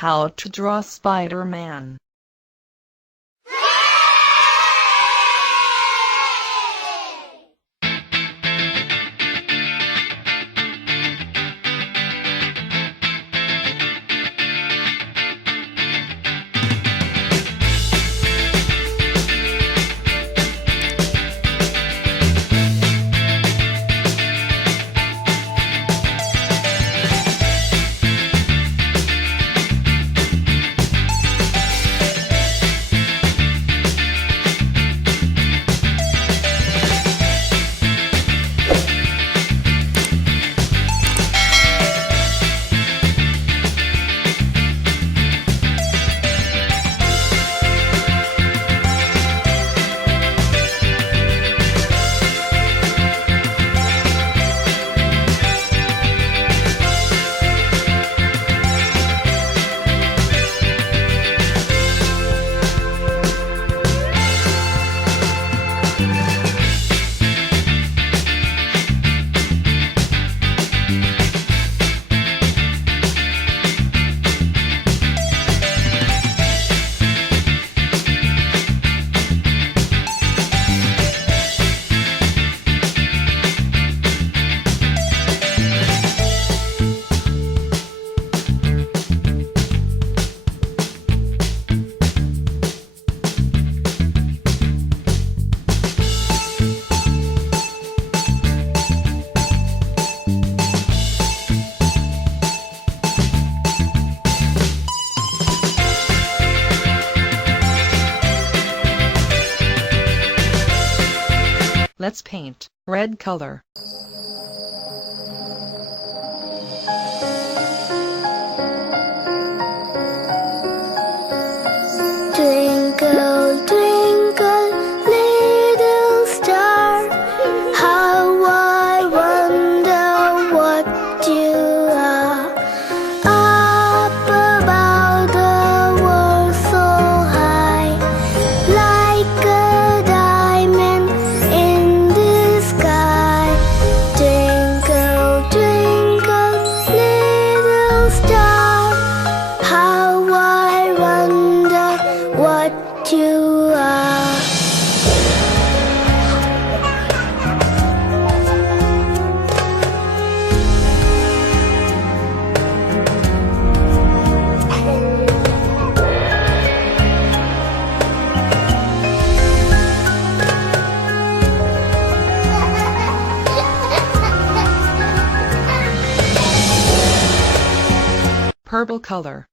How to draw Spider-Man. Let's paint. Red color. Twinkle, twinkle, little star, how I wonder what you are. Up above the world so high, like a diamond in the sky. Twinkle, twinkle, little star, how I wonder what you are. Purple color.